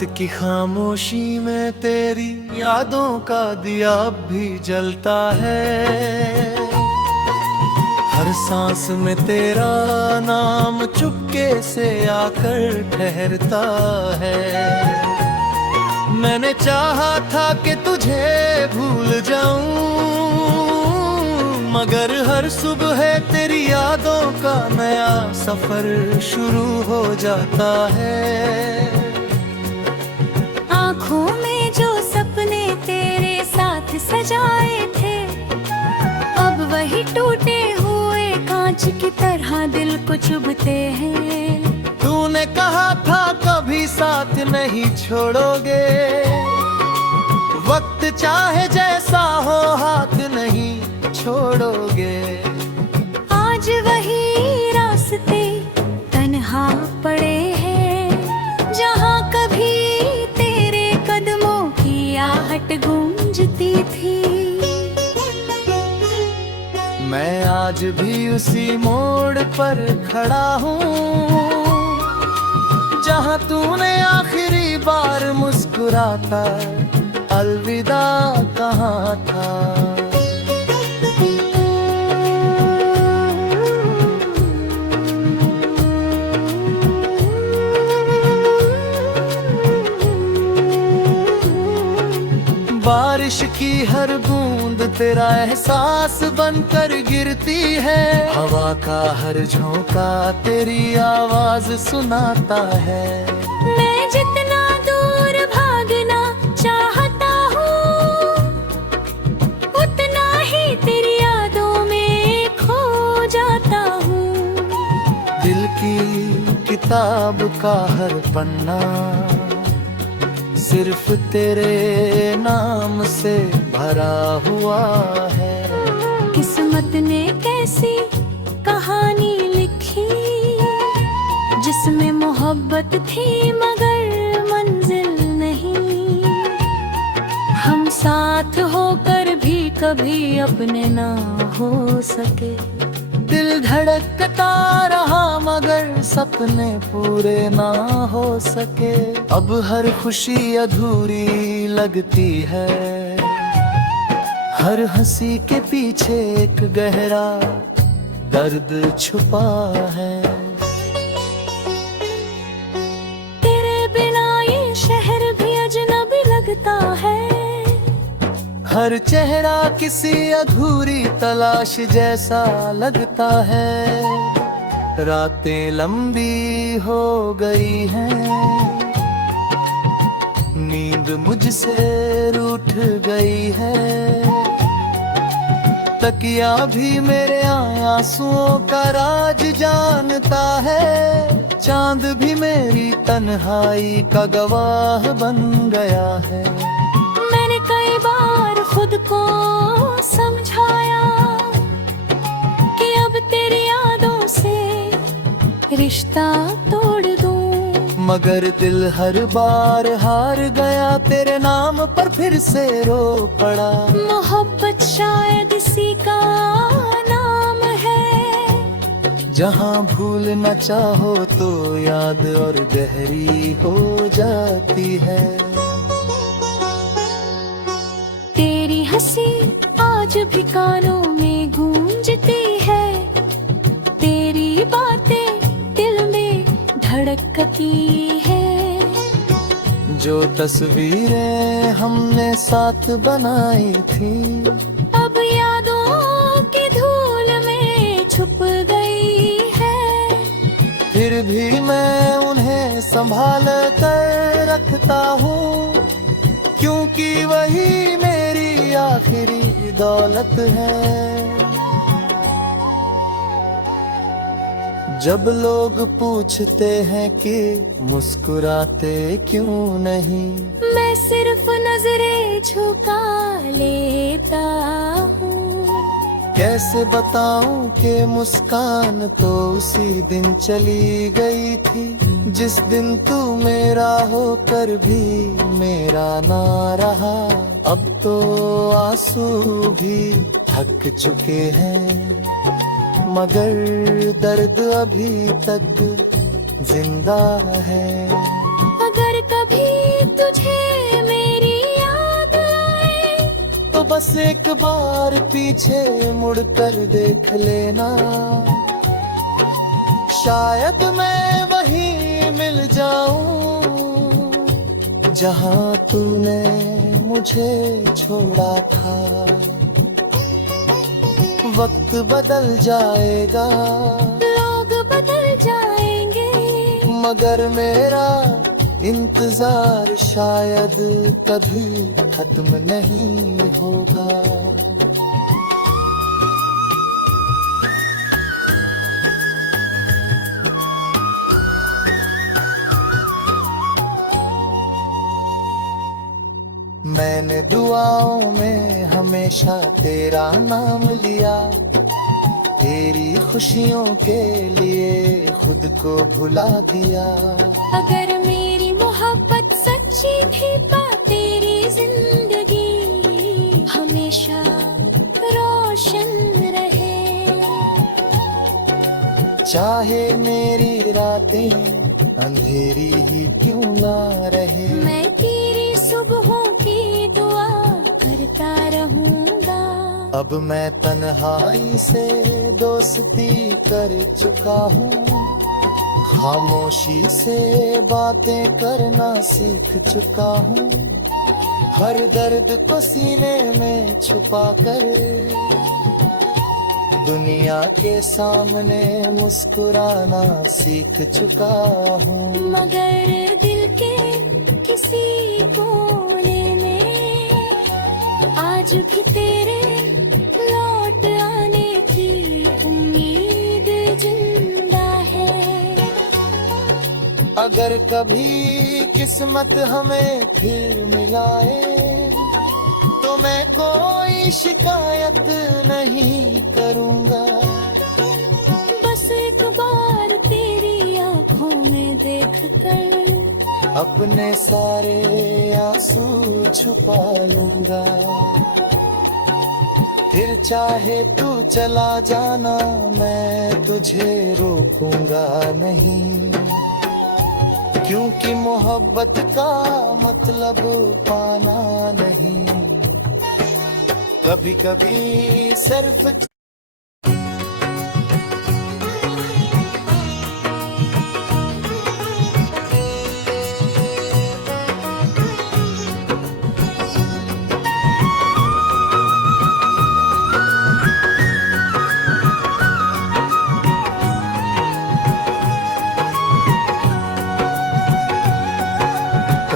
रात की खामोशी में तेरी यादों का दिया अब भी जलता है। हर सांस में तेरा नाम चुपके से आकर ठहरता है। मैंने चाहा था कि तुझे भूल जाऊं, मगर हर सुबह तेरी यादों का नया सफर शुरू हो जाता है। आँखों में जो सपने तेरे साथ सजाए थे, अब वही टूटे हुए कांच की तरह दिल को चुभते हैं। तूने कहा था कभी साथ नहीं छोड़ोगे, वक्त चाहे जैसा हो हाथ नहीं छोड़ोगे। आज वही रास्ते तन्हा पड़े हैं, जहाँ कभी तेरे कदमों की आहट गूंजती थी। मैं आज भी उसी मोड़ पर खड़ा हूँ, जहाँ तूने आखिरी बार मुस्कुराता अलविदा कहा था। बारिश की हर बूंद तेरा एहसास बनकर गिरती है। हवा का हर झोंका तेरी आवाज सुनाता है। मैं जितना दूर भागना चाहता हूँ, उतना ही तेरी यादों में खो जाता हूँ। दिल की किताब का हर पन्ना सिर्फ तेरे नाम से भरा हुआ है। किस्मत ने कैसी कहानी लिखी, जिसमें मोहब्बत थी मगर मंजिल नहीं। हम साथ होकर भी कभी अपने ना हो सके। दिल धड़कता रहा मगर सपने पूरे ना हो सके। अब हर खुशी अधूरी लगती है, हर हंसी के पीछे एक गहरा दर्द छुपा है। तेरे बिना ये शहर भी अजनबी लगता है। हर चेहरा किसी अधूरी तलाश जैसा लगता है। रातें लंबी हो गई हैं, नींद मुझसे रूठ गई है। तकिया भी मेरे आंसुओं का राज जानता है। चांद भी मेरी तन्हाई का गवाह बन गया है। मैंने कई बार खुद को समझाया कि अब तेरी यादों से रिश्ता तोड़ दूं, मगर दिल हर बार हार गया। तेरे नाम पर फिर से रो पड़ा। मोहब्बत शायद इसी का नाम है, जहाँ भूल न चाहो तो याद और गहरी हो जाती है। तेरी हंसी आज भी कानों में गूंजती है। तेरी बातें दिल में धड़कती है। जो तस्वीरें हमने साथ बनाई थी, अब यादों की धूल में छुप गई है। फिर भी मैं उन्हें संभाल कर रखता हूँ, क्योंकि वही मेरी आखिरी दौलत है। जब लोग पूछते हैं कि मुस्कुराते क्यों नहीं, मैं सिर्फ नजरें झुका लेता हूँ। कैसे बताऊं कि मुस्कान तो उसी दिन चली गई थी, जिस दिन तू मेरा होकर भी मेरा ना रहा। अब तो आंसू भी थक चुके हैं, मगर दर्द अभी तक जिंदा है। अगर कभी तुझे मेरी याद आए तो बस एक बार पीछे मुड़कर देख लेना, शायद मैं वहीं मिल जाऊं जहां तूने मुझे छोड़ा था। वक्त बदल जाएगा, लोग बदल जाएंगे, मगर मेरा इंतजार शायद कभी खत्म नहीं होगा। मैंने दुआओं में हमेशा तेरा नाम लिया, तेरी खुशियों के लिए खुद को भुला दिया। अगर मेरी मोहब्बत सच्ची थी तो तेरी जिंदगी हमेशा रोशन रहे। चाहे मेरी रातें अंधेरी ही क्यों ना रहे, मैं तेरी सुबहों की दुआ करता रहूंगा। अब मैं तन्हाई से दोस्ती कर चुका हूँ, खामोशी से बातें करना सीख चुका हूँ। हर दर्द को सीने में छुपा कर दुनिया के सामने मुस्कुराना सीख चुका हूँ। मगर दिल के किसी कोने में आज भी तेरे लौट आने की उम्मीद जिंदा है। अगर कभी किस्मत हमें फिर मिलाए तो मैं कोई शिकायत नहीं करूँगा। बस एक बार तेरी आँखों में देख कर अपने सारे आंसू छुपा लूँगा। फिर चाहे तू चला जाना, मैं तुझे रोकूंगा नहीं, क्योंकि मोहब्बत का मतलब पाना नहीं। कभी कभी सिर्फ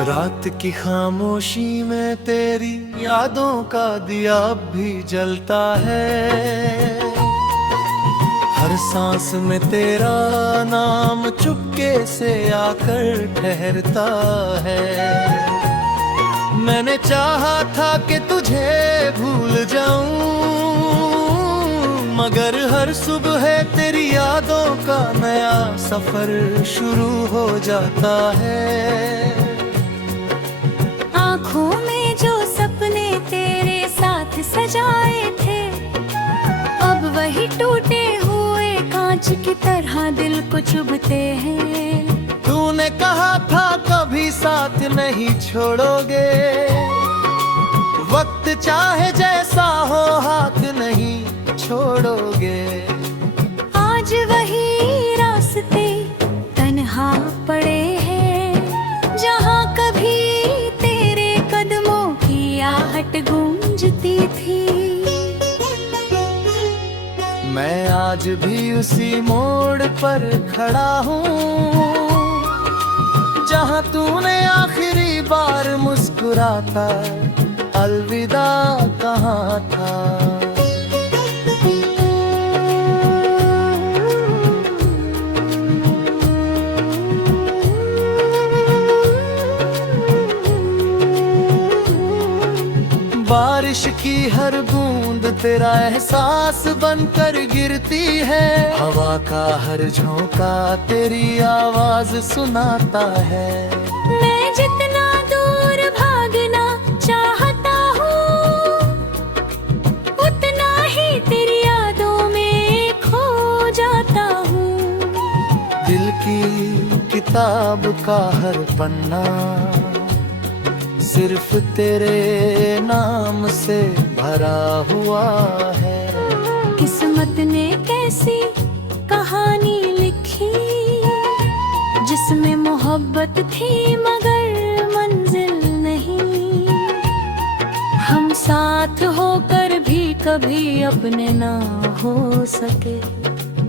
रात की खामोशी में तेरी यादों का दिया अब भी जलता है। हर सांस में तेरा नाम चुपके से आकर ठहरता है। मैंने चाहा था कि तुझे भूल जाऊं, मगर हर सुबह तेरी यादों का नया सफर शुरू हो जाता है। आँखों में जो सपने तेरे साथ सजाए थे, अब वही टूटे हुए कांच की तरह दिल को चुभते हैं। तूने कहा था कभी साथ नहीं छोड़ोगे, वक्त चाहे जैसा हो हाथ नहीं छोड़ोगे। आज वही रास्ते तन्हा पड़े हैं, जहाँ कभी आहट गूंजती थी। मैं आज भी उसी मोड़ पर खड़ा हूँ, जहाँ तूने आखिरी बार मुस्कुराता अलविदा कहा था। बारिश की हर बूंद तेरा एहसास बनकर गिरती है, हवा का हर झोंका तेरी आवाज सुनाता है। मैं जितना दूर भागना चाहता हूँ, उतना ही तेरी यादों में खो जाता हूँ। दिल की किताब का हर पन्ना सिर्फ तेरे नाम से भरा हुआ है। किस्मत ने कैसी कहानी लिखी जिसमें मोहब्बत थी मगर मंजिल नहीं। हम साथ होकर भी कभी अपने ना हो सके।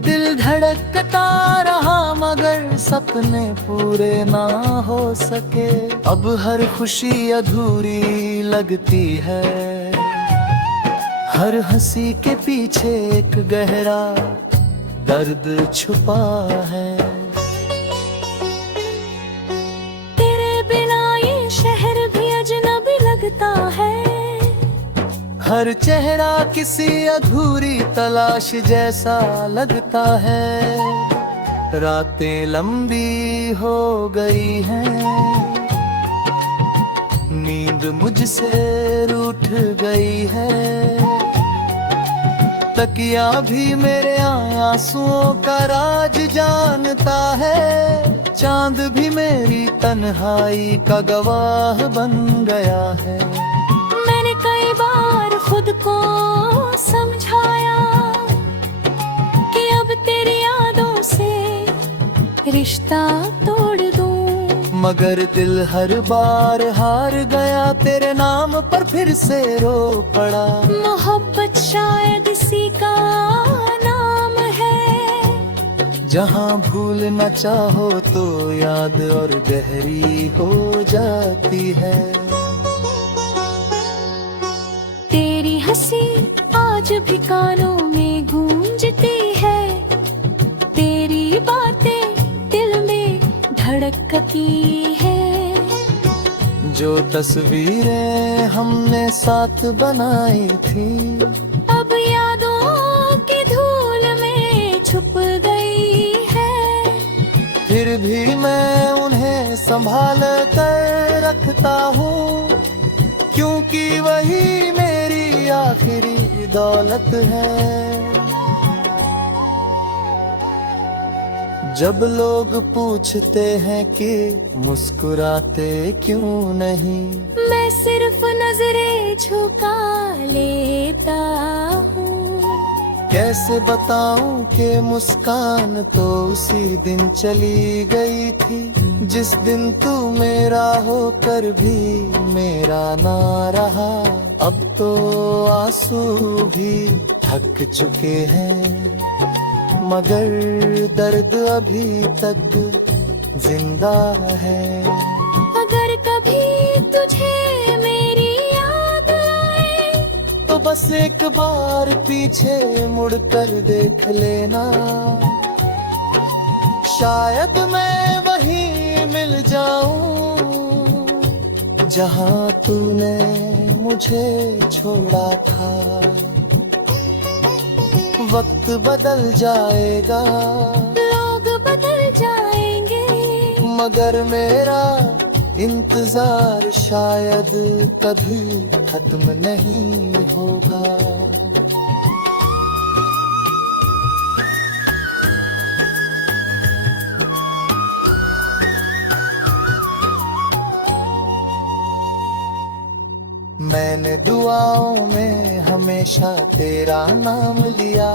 दिल धड़कता रहा मगर सपने पूरे ना हो सके। अब हर खुशी अधूरी लगती है, हर हंसी के पीछे एक गहरा दर्द छुपा है। तेरे बिना ये शहर भी अजनबी लगता है। हर चेहरा किसी अधूरी तलाश जैसा लगता है। रातें लंबी हो गई हैं, नींद मुझसे रूठ गई है। तकिया भी मेरे आंसुओं का राज जानता है। चांद भी मेरी तन्हाई का गवाह बन गया है। मैंने कई बार खुद को समझाया कि अब तेरी यादों से रिश्ता तोड़ दूं, मगर दिल हर बार हार गया। तेरे नाम पर फिर से रो पड़ा। मोहब्बत शायद इसी का नाम है। जहाँ भूल न चाहो तो याद और गहरी हो जाती है। तेरी हंसी आज भी कानों में गूंजती है। तेरी बातें दिल में धड़कती है। जो तस्वीरें हमने साथ बनाई थी अब यादों की धूल में छुप गई है। फिर भी मैं उन्हें संभाल कर रखता हूँ, क्योंकि वही मेरी आखिरी दौलत है। जब लोग पूछते हैं कि मुस्कुराते क्यों नहीं, मैं सिर्फ नजरें झुका लेता हूँ। कैसे बताऊं कि मुस्कान तो उसी दिन चली गई थी, जिस दिन तू मेरा होकर भी मेरा ना रहा। अब तो आंसू भी थक चुके हैं, मगर दर्द अभी तक जिंदा है। अगर कभी तुझे मेरी याद आए तो बस एक बार पीछे मुड़कर देख लेना। शायद मैं वहीं मिल जाऊं जहां तूने मुझे छोड़ा था। वक्त बदल जाएगा, लोग बदल जाएंगे, मगर मेरा इंतजार शायद कभी खत्म नहीं होगा। मैंने दुआओं में हमेशा तेरा नाम लिया,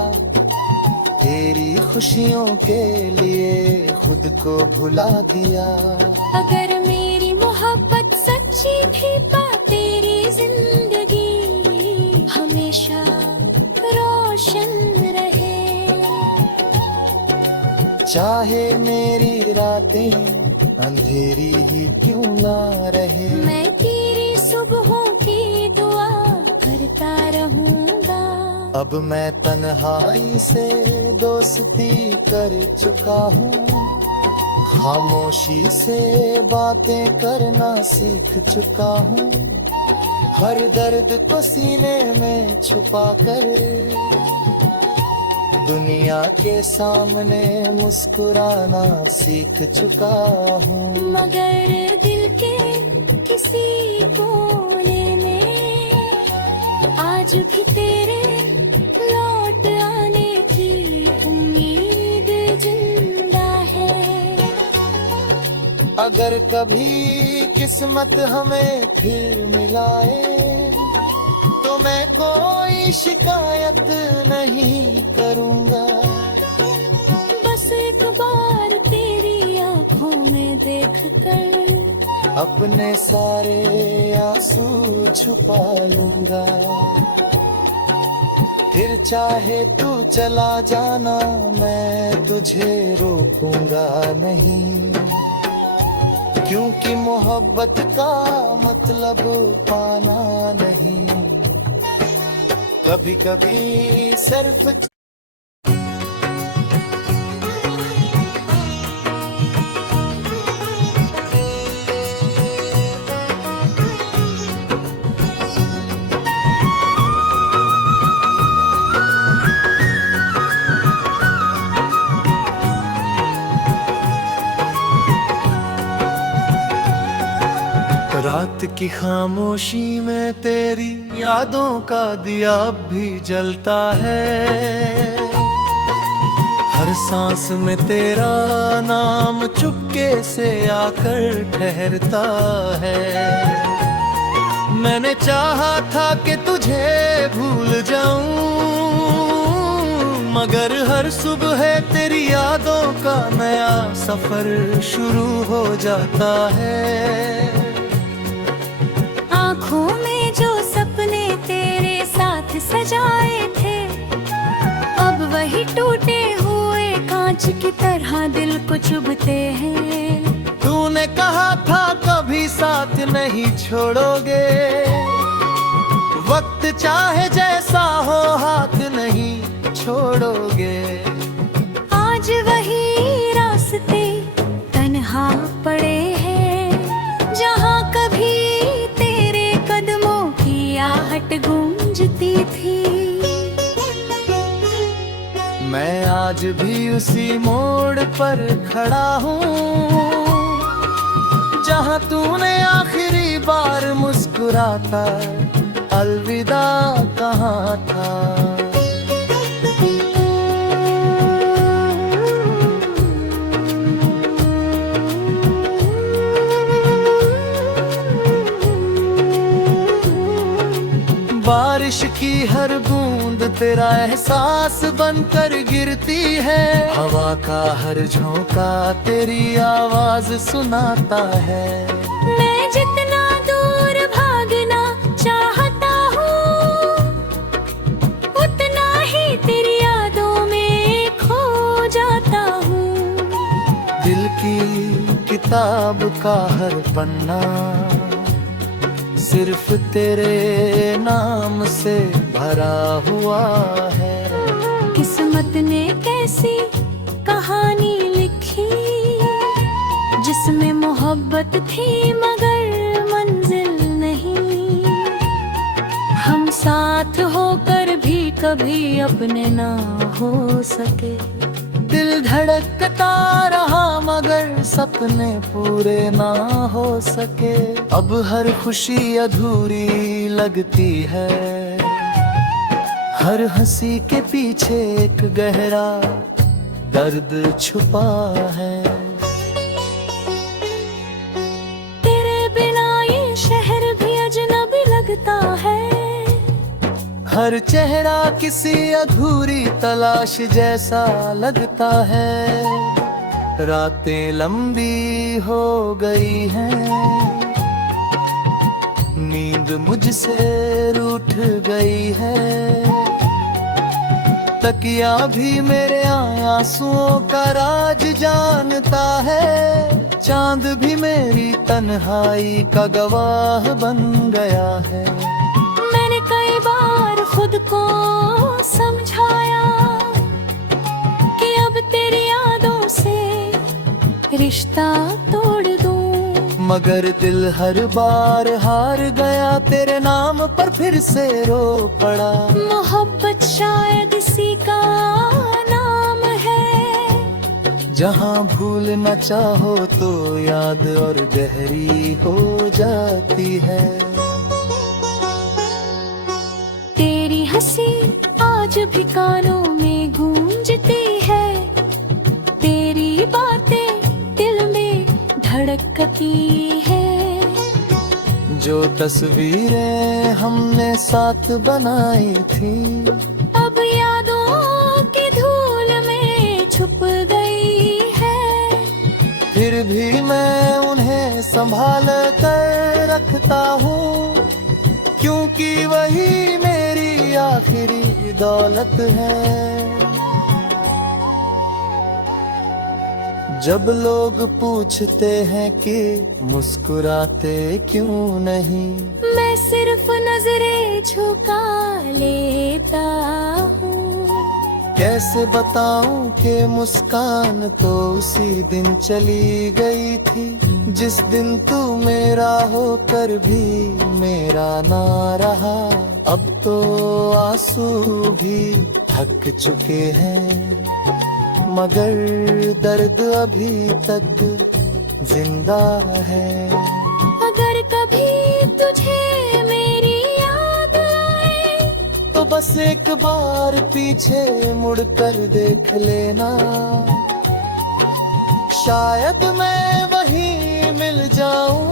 तेरी खुशियों के लिए खुद को भुला दिया। अगर मेरी मोहब्बत सच्ची थी तो तेरी जिंदगी हमेशा रोशन रहे। चाहे मेरी रातें अंधेरी ही क्यों ना रहे, मैं तेरी सुबहों की दुआ करता रहूंगा। अब मैं तन्हाई से दोस्ती कर चुका हूँ, खामोशी से बातें करना सीख चुका हूँ। हर दर्द को सीने में छुपा कर दुनिया के सामने मुस्कुराना सीख चुका हूँ। मगर दिल के किसी कोने में आज भी तेरे लौट आने की उम्मीद जिंदा है। अगर कभी किस्मत हमें फिर मिलाए तो मैं कोई शिकायत नहीं करूँगा। बस एक बार तेरी आंखों में देख कर अपने सारे आंसू छुपा लूँगा। फिर चाहे तू चला जाना मैं तुझे रोकूंगा नहीं, क्योंकि मोहब्बत का मतलब पाना नहीं। कभी कभी सिर्फ रात की खामोशी में तेरी यादों का दिया अब भी जलता है। हर सांस में तेरा नाम चुपके से आकर ठहरता है। मैंने चाहा था कि तुझे भूल जाऊं, मगर हर सुबह तेरी यादों का नया सफर शुरू हो जाता है। आँखों में जो सपने तेरे साथ सजाए थे, अब वही टूटे हुए कांच की तरह दिल को चुभते हैं। तूने कहा था कभी साथ नहीं छोड़ोगे, वक्त चाहे जैसा हो हाथ नहीं छोड़ोगे। आज वही रास्ते तन्हा पड़े हैं, जहाँ कभी आहट गूंजती थी। मैं आज भी उसी मोड़ पर खड़ा हूँ, जहाँ तूने आखिरी बार मुस्कुराता अलविदा कहा था। बारिश की हर बूंद तेरा एहसास बनकर गिरती है। हवा का हर झोंका तेरी आवाज सुनाता है। मैं जितना दूर भागना चाहता हूँ, उतना ही तेरी यादों में खो जाता हूँ। दिल की किताब का हर पन्ना सिर्फ तेरे नाम से भरा हुआ है। किस्मत ने कैसी कहानी लिखी, जिसमें मोहब्बत थी मगर मंजिल नहीं। हम साथ होकर भी कभी अपने ना हो सके। दिल धड़कता रहा मगर सपने पूरे ना हो सके। अब हर खुशी अधूरी लगती है, हर हंसी के पीछे एक गहरा दर्द छुपा है। तेरे बिना ये शहर भी अजनबी लगता है। हर चेहरा किसी अधूरी तलाश जैसा लगता है। रातें लंबी हो गई हैं, नींद मुझसे रूठ गई है। तकिया भी मेरे आंसुओं का राज जानता है। चांद भी मेरी तन्हाई का गवाह बन गया है। मैंने कई बार खुद को समझाया कि अब तेरी यादों से रिश्ता तोड़ दूं, मगर दिल हर बार हार गया। तेरे नाम पर फिर से रो पड़ा। मोहब्बत शायद इसी का नाम है, जहाँ भूल न चाहो तो याद और गहरी हो जाती है। तेरी हंसी आज भी कानों में गूंजती है। तेरी बातें दिल में धड़कती है। जो तस्वीरें हमने साथ बनाई थी अब यादों की धूल में छुप गई है। फिर भी मैं उन्हें संभाल कर रखता हूँ, क्योंकि वही मेरी आखिरी दौलत है। जब लोग पूछते हैं कि मुस्कुराते क्यों नहीं, मैं सिर्फ नजरें झुका लेता हूँ। कैसे बताऊं कि मुस्कान तो उसी दिन चली गई थी, जिस दिन तू मेरा होकर भी मेरा ना रहा। अब तो आंसू भी थक चुके हैं, मगर दर्द अभी तक जिंदा है। अगर कभी तुझे मेरी याद आए तो बस एक बार पीछे मुड़कर देख लेना, शायद मैं वहीं मिल जाऊं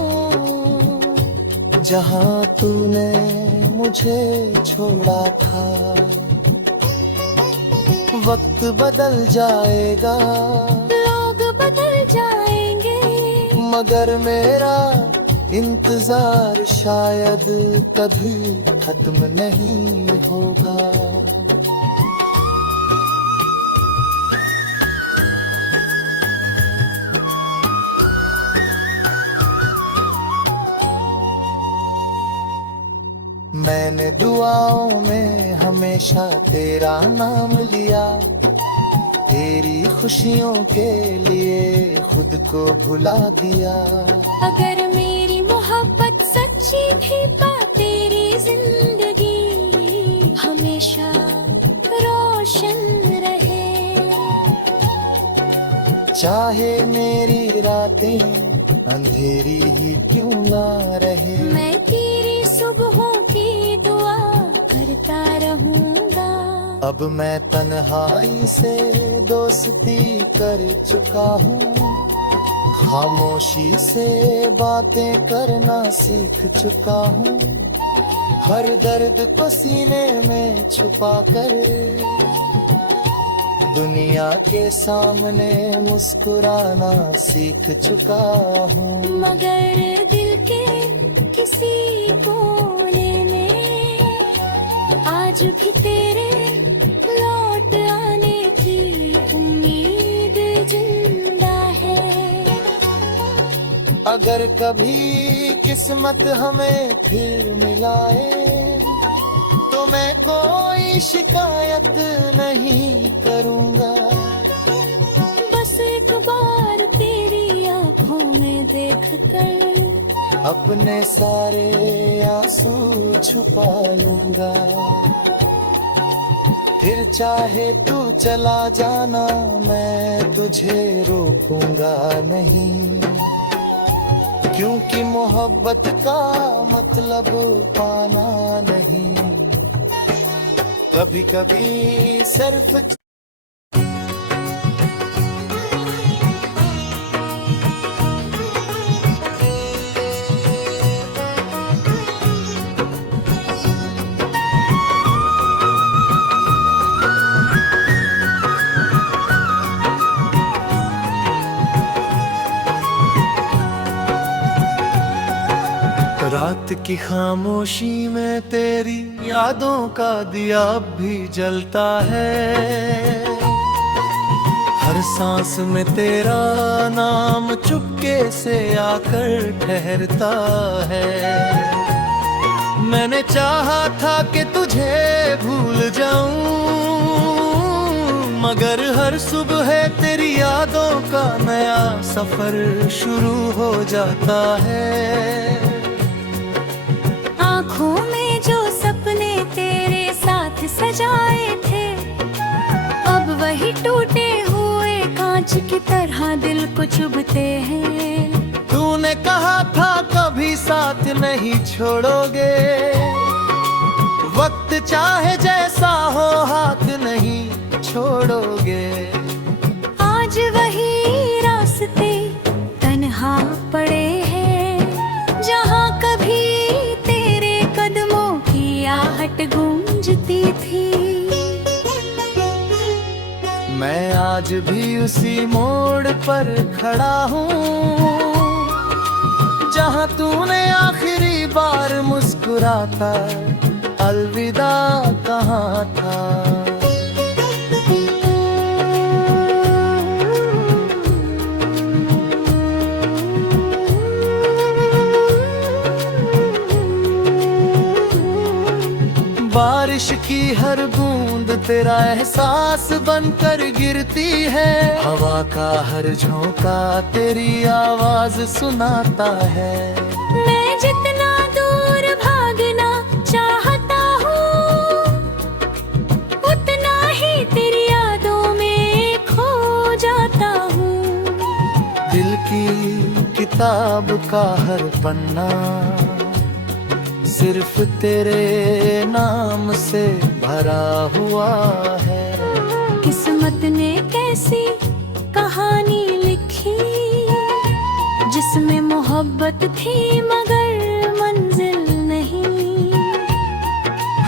जहां तूने मुझे छोड़ा था। वक्त बदल जाएगा, लोग बदल जाएंगे, मगर मेरा इंतजार शायद कभी खत्म नहीं होगा। मैंने दुआओं में हमेशा तेरा नाम लिया, तेरी खुशियों के लिए खुद को भुला दिया। अगर मेरी मोहब्बत सच्ची थी पा तेरी जिंदगी हमेशा रोशन रहे। चाहे मेरी रातें अंधेरी ही क्यों ना रहे, मैं तेरी सुबहों की दुआ करता रहूंगा। अब मैं तन्हाई से दोस्ती कर चुका हूँ, खामोशी से बातें करना सीख चुका हूँ। हर दर्द को सीने में छुपा कर दुनिया के सामने मुस्कुराना सीख चुका हूँ। मगर दिल के किसी कोने में आज भी तेरे लौट आने की उम्मीद जिंदा है। अगर कभी किस्मत हमें फिर मिलाए तो मैं कोई शिकायत नहीं करूँगा। बस एक बार तेरी आंखों में देख कर अपने सारे आंसू छुपा लूँगा। फिर चाहे तू चला जाना, मैं तुझे रोकूंगा नहीं, क्योंकि मोहब्बत का मतलब पाना नहीं। कभी कभी सिर्फ रात की खामोशी में तेरी यादों का दिया अब भी जलता है। हर सांस में तेरा नाम चुपके से आकर ठहरता है। मैंने चाहा था कि तुझे भूल जाऊं, मगर हर सुबह तेरी यादों का नया सफर शुरू हो जाता है। आँखों में जो सपने तेरे साथ सजाए थे, अब वही टूटे हुए कांच की तरह दिल को चुभते हैं। तूने कहा था कभी साथ नहीं छोड़ोगे, वक्त चाहे जैसा हो हाथ नहीं छोड़ोगे। आज वही रास्ते तन्हा पड़े हैं, जहाँ कभी मैं आज भी उसी मोड़ पर खड़ा हूँ जहाँ तूने आखिरी बार मुस्कुराता अलविदा कहा था। बारिश की हर बूंद तेरा एहसास बनकर गिरती है, हवा का हर झोंका तेरी आवाज सुनाता है। मैं जितना दूर भागना चाहता हूँ उतना ही तेरी यादों में खो जाता हूँ। दिल की किताब का हर पन्ना सिर्फ तेरे नाम से भरा हुआ है। किस्मत ने कैसी कहानी लिखी जिसमें मोहब्बत थी मगर मंजिल नहीं।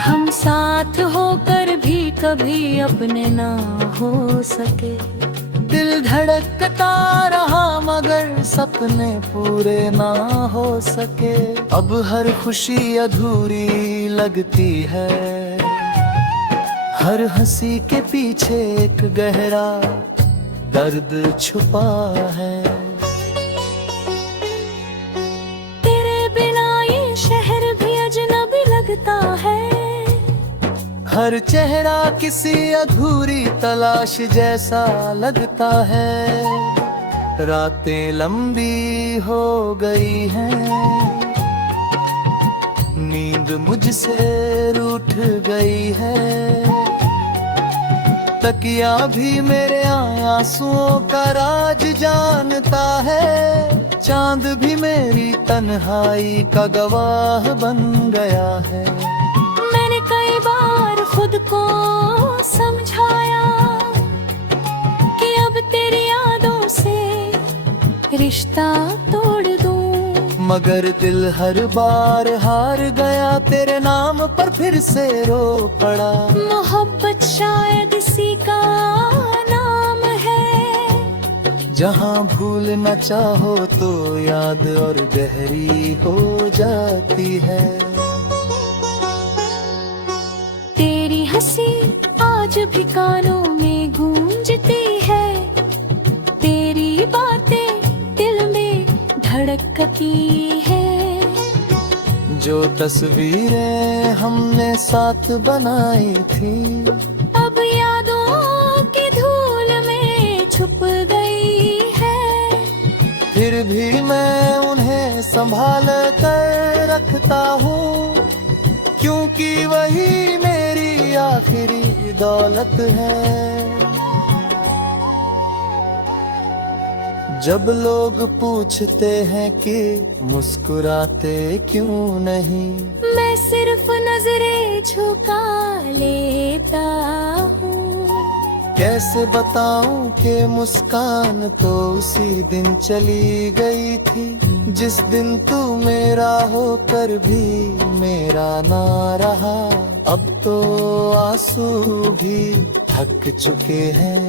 हम साथ होकर भी कभी अपने ना हो सके। दिल धड़कता रहा मगर सपने पूरे ना हो सके। अब हर खुशी अधूरी लगती है, हर हंसी के पीछे एक गहरा दर्द छुपा है। तेरे बिना ये शहर भी अजनबी लगता है, हर चेहरा किसी अधूरी तलाश जैसा लगता है। रातें लंबी हो गई हैं, नींद मुझसे रूठ गई है। तकिया भी मेरे आंसुओं का राज जानता है, चांद भी मेरी तन्हाई का गवाह बन गया है। मैंने कई बार खुद को समझाया कि अब तेरी यादों से रिश्ता तोड़ दूं, मगर दिल हर बार हार गया, तेरे नाम पर फिर से रो पड़ा। मोहब्बत शायद इसी का नाम है, जहाँ भूल न चाहो तो याद और गहरी हो जाती है। तेरी हंसी आज भी कानों में गूंजती है, तेरी बातें दिल में धड़कती है। जो तस्वीरें हमने साथ बनाई थी अब यादों की धूल में छुप गई है। फिर भी मैं उन्हें संभाल कर रखता हूँ, क्योंकि वही मेरी आखिरी दौलत है। जब लोग पूछते हैं कि मुस्कुराते क्यों नहीं, मैं सिर्फ नजरें झुका लेता हूँ। कैसे बताऊं कि मुस्कान तो उसी दिन चली गई थी, जिस दिन तू मेरा होकर भी मेरा ना रहा। अब तो आंसू भी थक चुके हैं,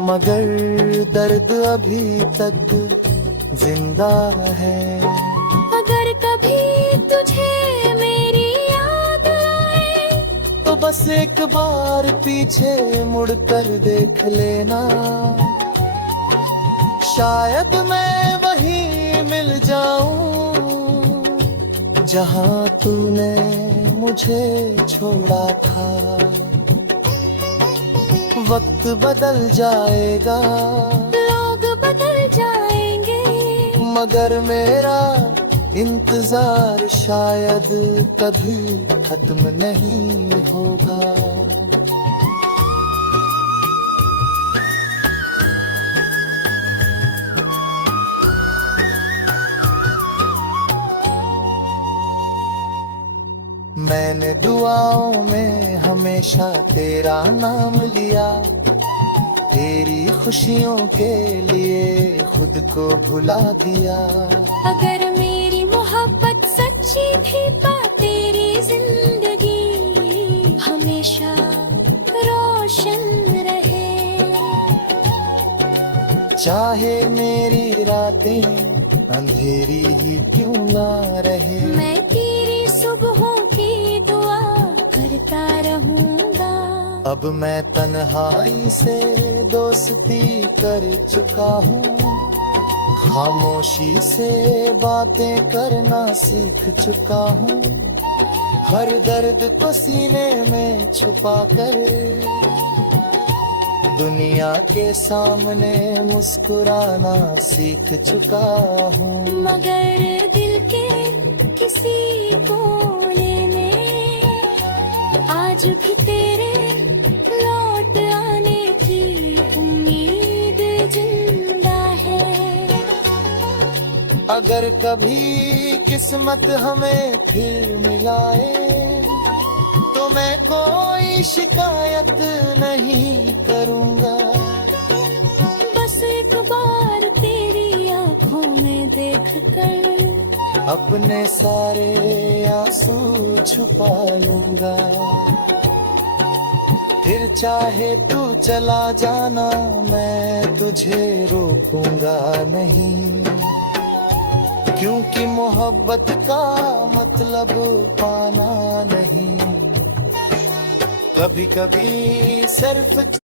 मगर दर्द अभी तक जिंदा है। अगर कभी तुझे मेरी याद आए तो बस एक बार पीछे मुड़कर देख लेना, शायद मैं वहीं मिल जाऊं जहां तूने मुझे छोड़ा था। वक्त बदल जाएगा, लोग बदल जाएंगे, मगर मेरा इंतजार शायद कभी खत्म नहीं होगा। मैंने दुआओं में हमेशा तेरा नाम लिया, तेरी खुशियों के लिए खुद को भुला दिया। अगर मेरी मोहब्बत सच्ची थी तो तेरी जिंदगी हमेशा रोशन रहे। चाहे मेरी रातें अंधेरी ही क्यों ना रहे, मैं तेरी सुबहों की दुआ करता रहूंगा। अब मैं तन्हाई से दोस्ती कर चुका हूँ, खामोशी से बातें करना सीख चुका हूँ, हर दर्द को सीने में छुपा कर दुनिया के सामने मुस्कुराना सीख चुका हूँ। मगर दिल के किसी कोने में आज भी तेरे लौट आने की उम्मीद जिंदा है। अगर कभी किस्मत हमें फिर मिलाए तो मैं कोई शिकायत नहीं करूँगा। बस एक बार तेरी आंखों में देख कर अपने सारे आंसू छुपा लूँगा। फिर चाहे तू चला जाना मैं तुझे रोकूंगा नहीं, क्योंकि मोहब्बत का मतलब पाना नहीं। कभी कभी सिर्फ